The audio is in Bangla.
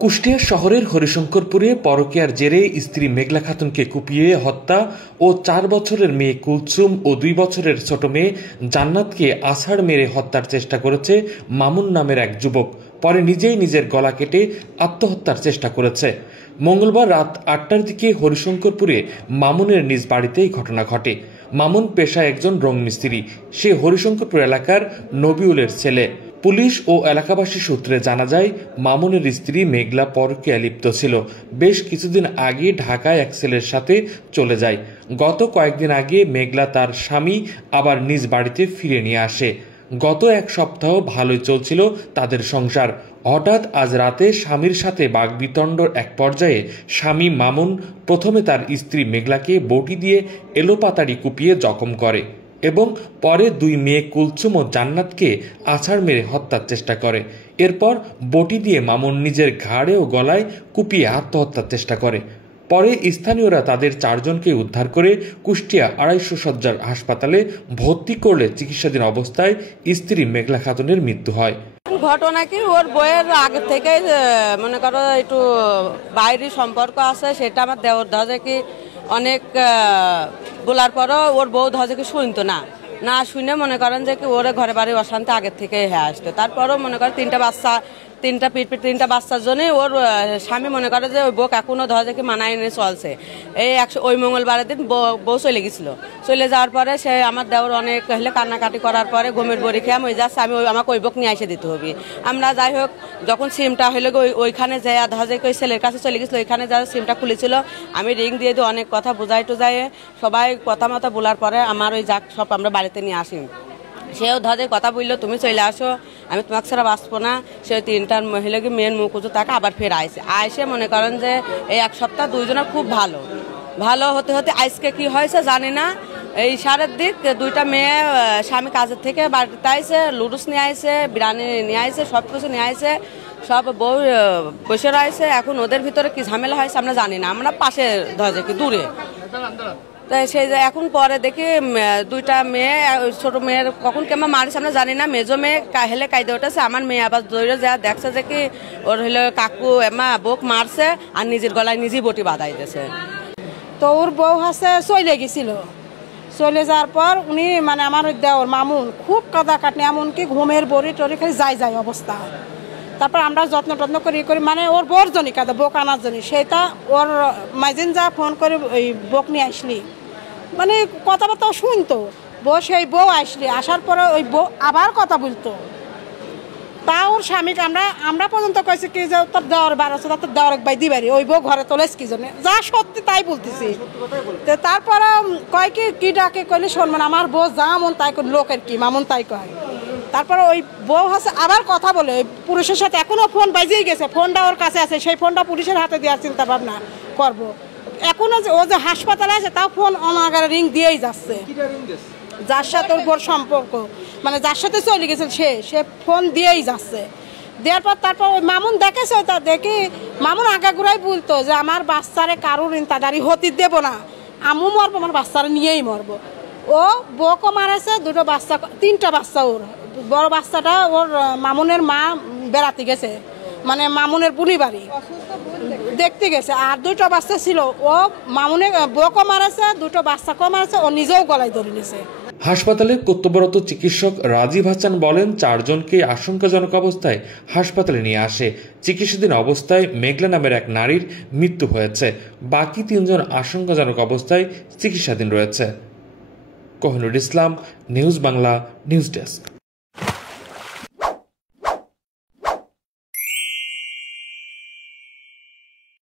কুষ্টিয়া শহরের হরিশঙ্করপুরে পরকীয়ার জেরে স্ত্রী মেঘলা খাতুনকে কুপিয়ে হত্যা ও ৪ বছরের মেয়ে কুলসুম ও ২ বছরের ছোট মেয়ে জান্নাতকে আছাড় মেরে হত্যার চেষ্টা করেছে মামুন নামের এক যুবক। পরে নিজেই নিজের গলা কেটে আত্মহত্যার চেষ্টা করেছে। মঙ্গলবার রাত ৮টার দিকে হরিশঙ্করপুরে মামুনের নিজ বাড়িতেই ঘটনা ঘটে। মামুন পেশায় একজন রং মিস্ত্রি। সে হরিশঙ্করপুর এলাকার নবিউলের ছেলে। পুলিশ ও এলাকাবাসী সূত্রে জানা যায়, মামুনের স্ত্রী মেঘলা পরকীয়ায় লিপ্ত ছিল। বেশ কিছুদিন আগে ঢাকায় এক ছেলের সাথে চলে যায়। গত কয়েকদিন আগে মেঘলা তার স্বামী আবার নিজ বাড়িতে ফিরে নিয়ে আসে। গত এক সপ্তাহ ভালোই চলছিল তাদের সংসার। হঠাৎ আজ রাতে স্বামীর সাথে বাগবিতণ্ডার এক পর্যায়ে স্বামী মামুন প্রথমে তার স্ত্রী মেঘলাকে বটি দিয়ে এলোপাতাড়ি কুপিয়ে জখম করে এবং পরে ২ মেয়ে কুলসুম ও জান্নাতকে আছাড় মেরে হত্যার চেষ্টা করে। এরপর বটি দিয়ে মামুন নিজের ঘাড়ে ও গলায় কুপিয়ে আত্মহত্যার চেষ্টা করে। পরে স্থানীয়রা তাদের ৪ জনকে উদ্ধার করে কুষ্টিয়া ২৫০ শয্যার হাসপাতালে ভর্তি করলে চিকিৎসাধীন অবস্থায় স্ত্রী মেঘলা খাতুনের মৃত্যু হয়। ঘটনা কি, ওর বইয়ের আগে থেকে মনে করো একটু বাইরের সম্পর্ক আছে, সেটা আমার দেওর ধরে কি অনেক বলার পরও ওর বউ ধরে কি শুনতো না শুনে মনে করেন যে কি ওরে ঘরে বাড়ি অশান্তি আগের থেকে আসতো। তারপরও মনে করে ৩টা বাচ্চার জন্য ওর স্বামী মনে করে যে ওই বউ এখনো ধরে কি মানায় নিয়ে চলছে। ওই মঙ্গলবারের দিন বউ চলে গেছিল। চলে যাওয়ার পরে সে আমার দেওর অনেক হলে কান্নাকাটি করার পরে ঘুমের বড়ি খেয়ে আমি যাচ্ছে, আমি আমাকে ওই বউক নিয়ে এসে দিতে হবে। আমরা যাই হোক যখন সিমটা হইলে ওইখানে যায় ধরে ওই ছেলের কাছে চলে গেছিলো, ওইখানে যা সিমটা খুলেছিল আমি রিং দিয়ে দিই, অনেক কথা বোঝাই টোজাই সবাই কথা মতো বলার পরে আমার ওই যাক সব আমরা বাড়িতে নিয়ে আসি। সেও ধরে কথা বললো, তুমি চলে আসো, আমি তোমাকে ছাড়া বাঁচবো না। সে ৩টার মহিলাকে মেয়ের মুখ উঁচু তাকে আবার ফের আইসে মনে করেন যে এই ১ সপ্তাহ ২ জনের খুব ভালো হতে হতে আজকে কি হয়েছে জানি না। এই সারের দিক 2টা মেয়ে স্বামী কাজের থেকে বাড়িতে আইসে, লুডুস নিয়ে আইসে, বিরিয়ানি নিয়ে আইসে, সব কিছু নিয়ে আইসে, সব বউ বসে রয়েছে। এখন ওদের ভিতরে কি ঝামেলা হয়েছে আমরা জানি না, আমরা পাশে ধরে কি দূরে। তাই সেই যে এখন পরে দেখি 2টা মেয়ে, ছোট মেয়ের কখন কেমন মারিছে আমরা জানি না। মেজো মেয়ে হেলে কায়দে উঠেছে, আমার মেয়ে আবার দৌড়ে যা দেখছে যে কি ওর হইলো কাকু এমা বউক মারছে আর নিজের গলায় নিজেই বটি বাঁধাই দিয়েছে। তো ওর বউ হাসে চলে গেছিল। চলে যাওয়ার পর উনি মানে আমার দেওর মামুন খুব কাঁদাকাটি, এমনকি ঘুমের বড়ি টরি খালি যায় অবস্থা। তারপর আমরা যত্ন করি মানে ওর বোর জনই কাঁদা, বোক আনার জন্য। সেটা ওর মাইজিন যা ফোন করে ওই বোক নিয়ে আসলি, মানে কথাবার্তাও শুনতো। সেই বউ আসলি, আসার পরে ওই বউ আবার কথা বলতো। তা ওর স্বামীকে আমরা পর্যন্ত কয়েছি কি যে তোর দেওয়ার বার আছে, তোর দেওয়ার একবার দিবারি, ওই বউ ঘরে তোলেস কি জন্য, যা সত্যি তাই বলতেছি। তো তারপরে কয় কি ডাকে কইলে শোনবেন, আমার বউ যা মন তাই লোকের কি মামুন তাই কয়। তারপরে ওই বউ হাসে আবার কথা বলে ওই পুরুষের সাথে, এখনো ফোন বাজিয়ে গেছে, ফোনটা ওর কাছে আছে, সেই ফোনটা পুলিশের হাতে দেওয়ার চিন্তা ভাবনা করবো। এখনো যে ও যে হাসপাতালে আছে তাও ফোন অনাগারে রিং দিয়েই যাচ্ছে। যার সাথে ওর বোর সম্পর্ক, মানে যার সাথে চলে গেছে সে ফোন দিয়েই যাচ্ছে। দেওয়ার পর তারপর ওই মামুন দেখেছে, তা দেখি মামুন আগাগোড়াই বলতো যে আমার বাচ্চারে কারোর ইন্তাদারি হতে দেব না, আমু মরবো, আমার বাচ্চারা নিয়েই মরবো। ও বউকে মারেছে, 2টো বাচ্চা, 3টা বাচ্চা ওর। বড় বাচ্চাটা ওর মামুনের মা বেড়াতে গেছে, মানে মামুনের বুড়ি বাড়ি দেখতে গেছে। আর 2টা বাচ্চা ছিল, ও মামুনের বউকে মারেছে, 2টো বাচ্চাকে মারেছে, ও নিজেও গলায় ধরে নিয়েছে। হাসপাতালে কর্তব্যরত চিকিৎসক রাজীব হাসান বলেন, 4 জনকে আশঙ্কাজনক অবস্থায় হাসপাতালে নিয়ে আসে। চিকিৎসাধীন অবস্থায় মেঘলা নামের এক নারীর মৃত্যু হয়েছে। বাকি 3 জন আশঙ্কাজনক অবস্থায় চিকিৎসাধীন রয়েছে। কোহিনুর ইসলাম, নিউজ বাংলা, নিউজ ডেস্ক।